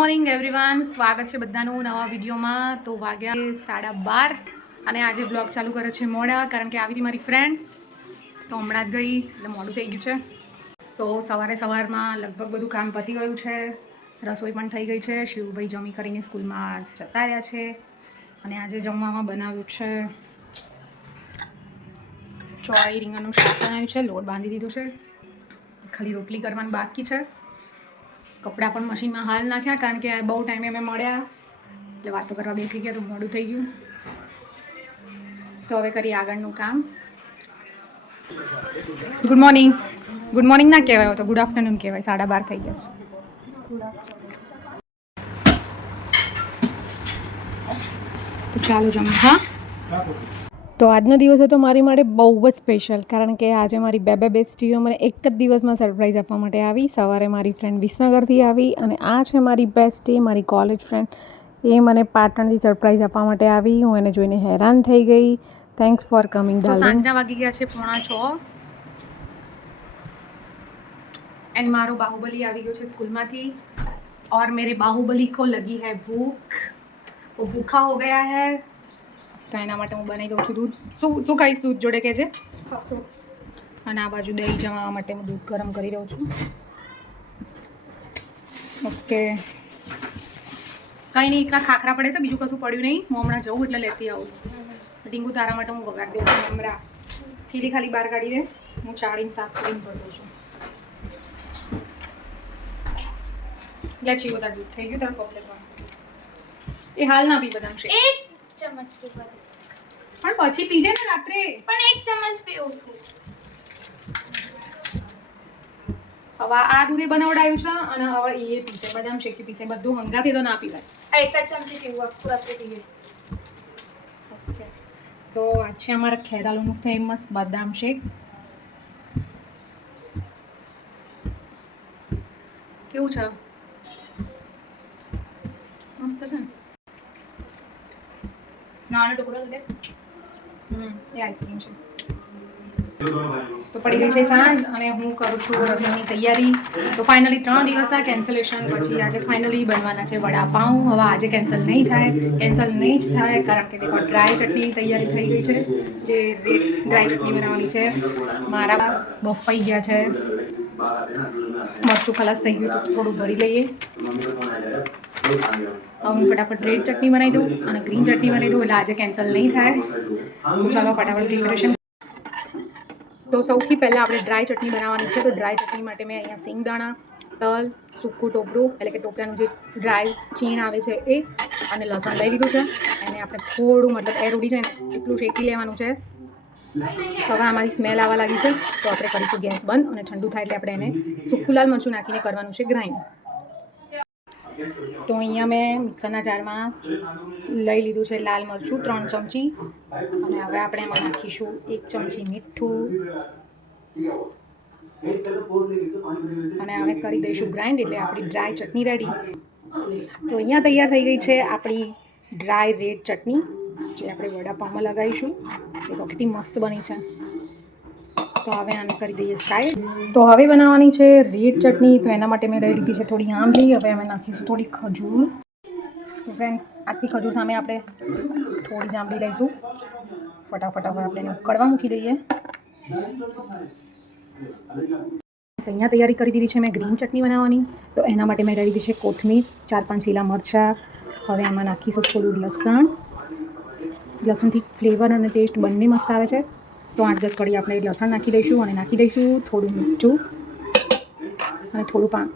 Morning everyone. સ્વાગત છે બધાનું નવા વિડીયોમાં. તો વાગ્યા સાડા બાર અને આજે બ્લોગ ચાલુ કર્યો છે મોડા, કારણ કે આવી હતી મારી ફ્રેન્ડ તો હમણાં જ ગઈ, એટલે મોડું થઈ ગયું છે. તો સવારે સવારમાં લગભગ બધું કામ પતી ગયું છે. રસોઈ પણ થઈ ગઈ છે. શિવભાઈ જમી કરીને સ્કૂલમાં જતા રહ્યા છે અને આજે જમવામાં બનાવ્યું છે ચોળી રીંગણનું શાક બનાવ્યું છે. લોટ બાંધી દીધો છે. ખાલી રોટલી કરવાની બાકી છે. કપડાં પણ મશીનમાં હાલ નાખ્યા કારણ કે બહુ ટાઈમે અમે મળ્યા. એટલે વાતો કરવા બેસી ગયા તો મોડું થઈ ગયું. તો હવે કરીએ આગળનું કામ. ગુડ મોર્નિંગ ગુડ મોર્નિંગ ના કહેવાય, તો ગુડ આફ્ટરનૂન કહેવાય. સાડા બાર થઈ ગયા છે. તો ચાલો જમો હા? તો આજનો દિવસ હતો મારી માટે બહુ જ સ્પેશિયલ કારણ કે આજે મારી બે બે બેસ્ટીઓ મને એક જ દિવસમાં સરપ્રાઈઝ આપવા માટે આવી. સવારે મારી ફ્રેન્ડ વિસનગરથી આવી અને આ છે મારી બેસ્ટી મારી કોલેજ ફ્રેન્ડ એ મને પાટણથી સરપ્રાઈઝ આપવા માટે આવી. હું એને જોઈને હેરાન થઈ ગઈ. થેન્ક્સ ફોર કમિંગ ધ સાંજના વાગી ગયા છે પોણા છો. એન્ડ મારો બાહુબલી આવી ગયો છે સ્કૂલમાંથી. ઓર મેરે બાહુબલી કો લગી હૈ ભૂખ. વો ભૂખા હો ગયા હૈ. તો એના માટે હું બનાવી દઉં છું દૂધ. શું શું ખાઈશ દૂધ જોડે કે છે? અને આ બાજુ દહીં જમાવા માટે હું દૂધ ગરમ કરી દઉં છું. ઓકે. કંઈ નહીં એકલા ખાખરા પડે છે બીજું કશું પડ્યું નહીં. હું હમણાં જવું એટલે લેતી આવું. ડીંગુ તારા માટે હું વગાડી દઉં છું હમણાં. ખીલી ખાલી બહાર કાઢી દે. હું ચાળીને સાફ કરીને ભરી દઉં છું. લે છીએ બધા દૂધ. થઈ ગયું તારું પણ એ હાલ ના પી બદામ છે એક ચમચ પીવા પણ પછી પીજે ને રાત્રે. પણ એક ચમચ પીવું છું. હવે આ દૂધે બનાવડાયું છે અને હવે એ પીશે બદામ શેકી પીશે બધું હંગાથી તો ના પીવાય. એક જ ચમચી પીવું આખું રાત્રે પીએ. તો આ છે અમારા ખેરાલુનું ફેમસ બદામ શેક. કેવું છે? મસ્ત છે ને? નાનો ટુકડો દે હમ એ આઈસ્ક્રીમ છે તો પડી ગઈ છે સાંજ અને હું કરું છું રસોઈની તૈયારી તો ફાઇનલી ત્રણ દિવસના કેન્સલેશન પછી આજે ફાઇનલી બનવાના છે વડાપાઉં હવે આજે કેન્સલ નહીં થાય કેન્સલ નહીં જ થાય કારણ કે દેખો ડ્રાય ચટણીની તૈયારી થઈ ગઈ છે જે ડ્રાય ચટણી બનાવવાની છે મારા બફાઈ ગયા છે મરચું ખલાસ થઈ ગયું તો થોડું ભરી લઈએ હું ફટાફટ રેડ ચટણી બનાવી દઉં અને ગ્રીન ચટણી બનાવી દઉં એટલે આજે કેન્સલ નહીં થાય તો ચાલો ફટાફટ પ્રિપરેશન તો સૌથી પહેલાં આપણે ડ્રાય ચટણી બનાવવાની છે તો ડ્રાય ચટણી માટે મેં અહીંયા સિંગદાણા તલ સૂકું ટોપરું એટલે કે ટોપરાનું જે ડ્રાય ચીણ આવે છે એ, અને લસણ લઈ લીધું છે, એને આપણે થોડું મતલબ એર ઉડી જાય એટલું શેકી લેવાનું છે. હવે આમાંથી સ્મેલ આવવા લાગી છે, તો આપણે કરીશું ગેસ બંધ અને ઠંડુ થાય એટલે આપણે એને સૂકું લાલ મરચું નાખીને કરવાનું છે ગ્રાઇન્ડ. તો અહીંયા મેં મિક્સરના જારમાં લઈ લીધું છે લાલ મરચું, ત્રણ ચમચી. અને હવે આપણે એમાં નાખીશું એક ચમચી મીઠું. અને હવે કરી દઈશું ગ્રાઇન્ડ એટલે આપણી ડ્રાય ચટણી રેડી. તો અહીંયા તૈયાર થઈ ગઈ છે આપણી ડ્રાય રેડ ચટણી, જે આપણે વડાપાઉંમાં લગાવીશું. એ પોકેટી મસ્ત બની છે. તો હવે આને કરી દઈએ સાઈડ તો હવે બનાવવાની છે રેડ ચટણી. તો એના માટે મેં લઈ લીધી છે થોડી આંબલી. હવે અમે નાખીશું થોડી ખજૂર. તો ફ્રેન્ડ્સ આટલી ખજૂર સામે આપણે થોડી જ આંબલી લઈશું. ફટાફટ હવે આપણે એને ઉકળવા મૂકી દઈએ. અહીંયા તૈયારી કરી દીધી છે મેં ગ્રીન ચટણી બનાવવાની. તો એના માટે મેં લઈ લીધી છે કોથમીર ચાર પાંચ લીલા મરચાં. હવે આમાં નાખીશું થોડું લસણ. લસણથી ફ્લેવર અને ટેસ્ટ બંને મસ્ત આવે છે. તો આઠ દસ કડી આપણે લસણ નાખી દઈશું અને નાખી દઈશું થોડું મીઠું. અને થોડું પા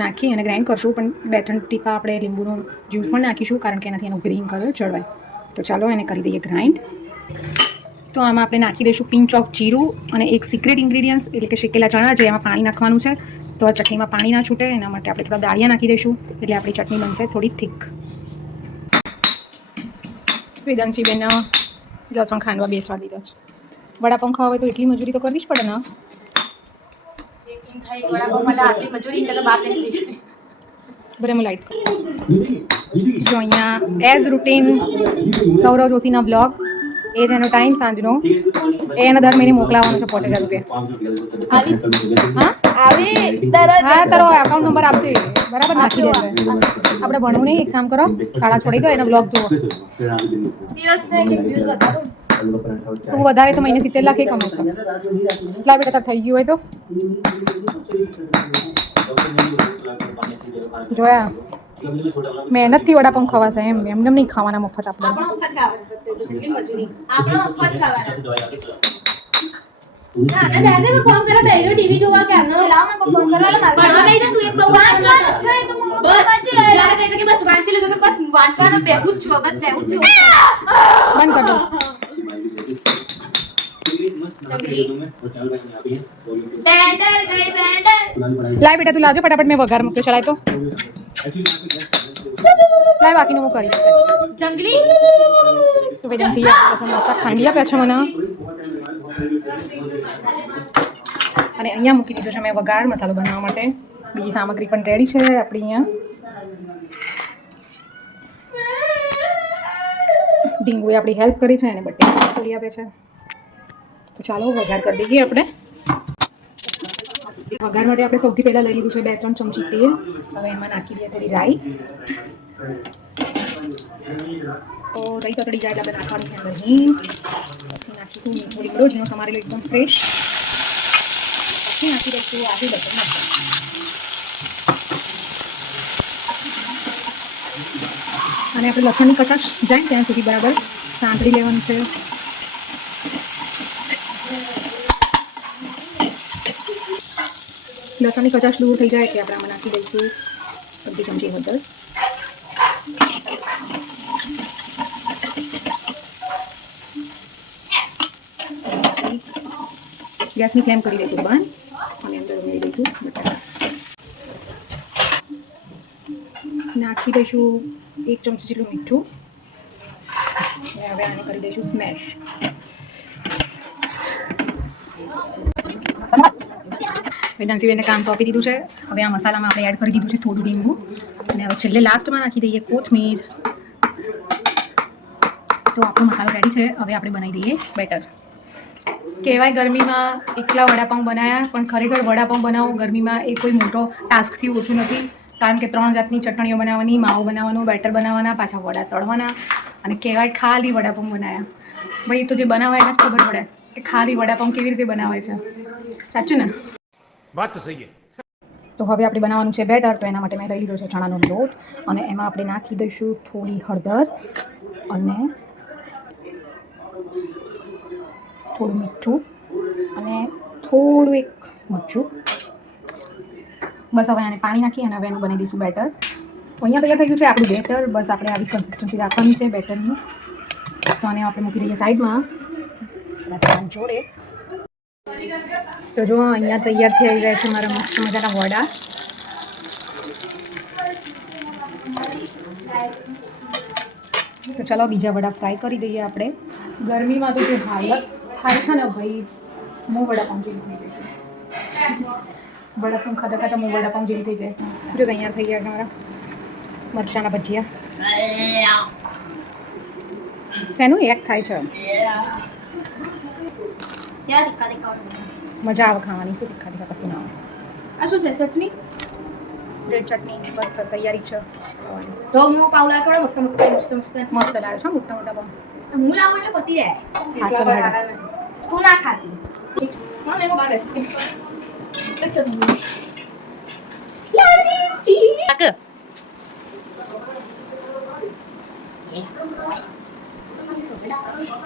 નાખી અને ગ્રાઇન્ડ કરશું, પણ બે ત્રણ ટીપા આપણે લીંબુનો જ્યુસ પણ નાખીશું, કારણ કે એનાથી એનો ગ્રીન કલર જળવાય. તો ચાલો એને કરી દઈએ ગ્રાઇન્ડ. તો આમાં આપણે નાખી દઈશું પિંચ ઓફ જીરું અને એક સિક્રેટ ઇન્ગ્રીડિયન્ટ્સ એટલે કે શેકેલા ચણા, જે એમાં પાણી નાખવાનું છે. તો આ ચટણીમાં પાણી ના છૂટે, એના માટે આપણે થોડા દાળિયા નાખી દઈશું, એટલે આપણી ચટણી બનશે થોડી થીક. વેદાંશી બેન લસણ ખાંડવા બેસવા દીધા છે. વડાપાઉં ખાવા હોય તો એટલી મજૂરી તો કરવી જ પડે ને. બેકિંગ થાય વડાપાઉં મળે આટલી મજૂરી એટલે તો બાપ નીકળી બરે હું લાઈટ જો અહીંયા એઝ રૂટીન સૌરવ જોશીના બ્લોગ એ જ એનો ટાઈમ સાંજનો. એ એને દર મહિને મોકલાવાનો છે પાંચ હજાર રૂપિયા. હા? તારો એકાઉન્ટ નંબર આપજે. બરાબર નાખી દેશે આપણે ભણવું નહીં એક કામ કરો. શાળા છોડી દો એનો બ્લોગ જુઓ. દિવસને તું વધારે તો મહિને સિત્તેર લાખ એ કમાય છે. એટલા બેટા થઈ ગયું હોય તો. જોયા. મહેનતથી વડાપાઉં ખવાશે એમ. એમને નહીં ખાવાના મફત આપણે. બંધ કરી લાય બેટા તું લાજો ફટાફટ મેં વઘાર મૂક્યો ચલાય તો લાય બાકીનું હું કરી જંગલી તું વેજન્સી મરચા ખાંડી આપ્યા છે મને અને અહીંયા મૂકી દીધો છે મેં વઘાર મસાલો બનાવવા માટે બીજી સામગ્રી પણ રેડી છે આપણી અહીંયા ડીંગુએ આપણી હેલ્પ કરી છે અને બટેટા ખોલી આપે છે તો ચાલો વઘાર કરી દઈએ આપણે. વઘાર માટે આપણે સૌથી પહેલાં લઈ લીધું છે બે ત્રણ ચમચી તેલ. હવે એમાં નાખી દઈએ થોડી રાઈ. તો રાઈ તતડી જાય આપણે નાખવાની છે અંદર હિંગ. પછી નાખીશું મીઠો લીમડો ઝીણો સમારેલો એકદમ ફ્રેશ પછી નાખી દઈશું આદુ બટર. અને આપણે લસણની કટાશ જાય ત્યાં સુધી બરાબર સાંતળી લેવાનું છે. લસણની કચાશ દૂર થઈ જાય એટલે આપણે આમાં નાખી દઈશું. અડધી ચમચી હળદર. ગેસની ફ્લેમ કરી દઈશું બંધ. અને અંદર ઉમેરી દઈશું નાખી દઈશું એક ચમચી જેટલું મીઠું. હવે આને કરી દઈશું સ્મેશ. વેદાંતિબેને કામ સોંપી દીધું છે. હવે આ મસાલામાં આપણે એડ કરી દીધું છે થોડું લીંબુ. અને હવે છેલ્લે લાસ્ટમાં નાખી દઈએ કોથમીર. તો આપણો મસાલો રેડી છે. હવે આપણે બનાવી દઈએ બેટર કહેવાય ગરમીમાં એકલા વડાપાઉં બનાવ્યા પણ ખરેખર વડાપાઉં બનાવવું ગરમીમાં એ કોઈ મોટો ટાસ્કથી ઓછું નથી. કારણ કે ત્રણ જાતની ચટણીઓ બનાવવાની, માવો બનાવવાનું બેટર બનાવવાના, પાછા વડા તળવાના. અને કહેવાય ખાલી વડાપાઉં બનાવ્યા ભાઈ, તો જે બનાવાય એને જ ખબર પડે કે ખાલી વડાપાઉં કેવી રીતે બનાવાય છે. સાચું ને? વાત સહી તો હવે આપણે બનાવવાનું છે બેટર, તો એના માટે મેં લઈ લીધો છે ચણાનો લોટ અને એમાં આપણે નાખી દઈશું થોડી હળદર અને થોડું મીઠું અને થોડું એક મરચું. બસ હવે આને પાણી નાખી અને હવે એનું બનાવી દઈશું બેટર. તો અહીંયા તૈયાર થઈ ગયું છે આપણું બેટર. બસ આપણે આવી કન્સિસ્ટન્સી રાખવાનું છે બેટરનું. તો આને આપણે મૂકી દઈએ સાઈડમાં જોડે. તો જો અહીંયા તૈયાર થઈ રહ્યા છે મારા મસ્ત મજાના વડા. તો ચલો, બીજા વડા ફ્રાય કરી દઈએ આપણે. ગરમીમાં તો જે હાલત થાય છે ને, ભાઈ હું વડાપાઉં જેવી થઈ જાય વડાપાઉં ખાતા ખાતા હું વડાપાઉં જેવી થઈ જાય. જો તૈયાર થઈ ગયા મારા મરચાના ભજીયા. શેનું? એક થાય છે. ક્યાં તીખા તીખા મજા આવે ખાવાની શું તીખા તીખા કશું ના આવે આ શું છે ચટણી? રેડ ચટણી મસ્ત તૈયારી છે. તો હું પાવલા કરો મોટા મોટા મસ્ત મસ્ત મસ્ત લાવે છે મોટા મોટા પણ હું લાવું એટલે પતી જાય. હા, ચાલો Thank તું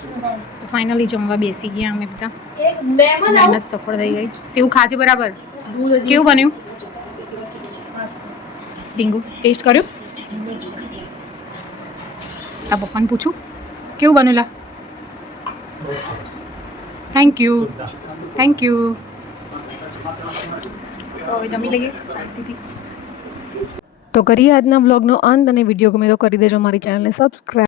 તો ફાઇનલી જમવા બેસી ગયા અમે બધા એક મહેમાન આવો મહેનત સફળ થઈ ગઈ સેવ ખાજે બરાબર કેવું બન્યું ડીંગુ ટેસ્ટ કર્યો આ પપ્પાને પૂછું કેવું બનેલા થેન્ક યુ થેન્ક યુ તો હવે જમી લઈએ શાંતિથી તો કરીએ આજના બ્લોગનો અંત અને વીડિયો ગમે તો કરી દેજો મારી ચેનલને સબસ્ક્રાઈબ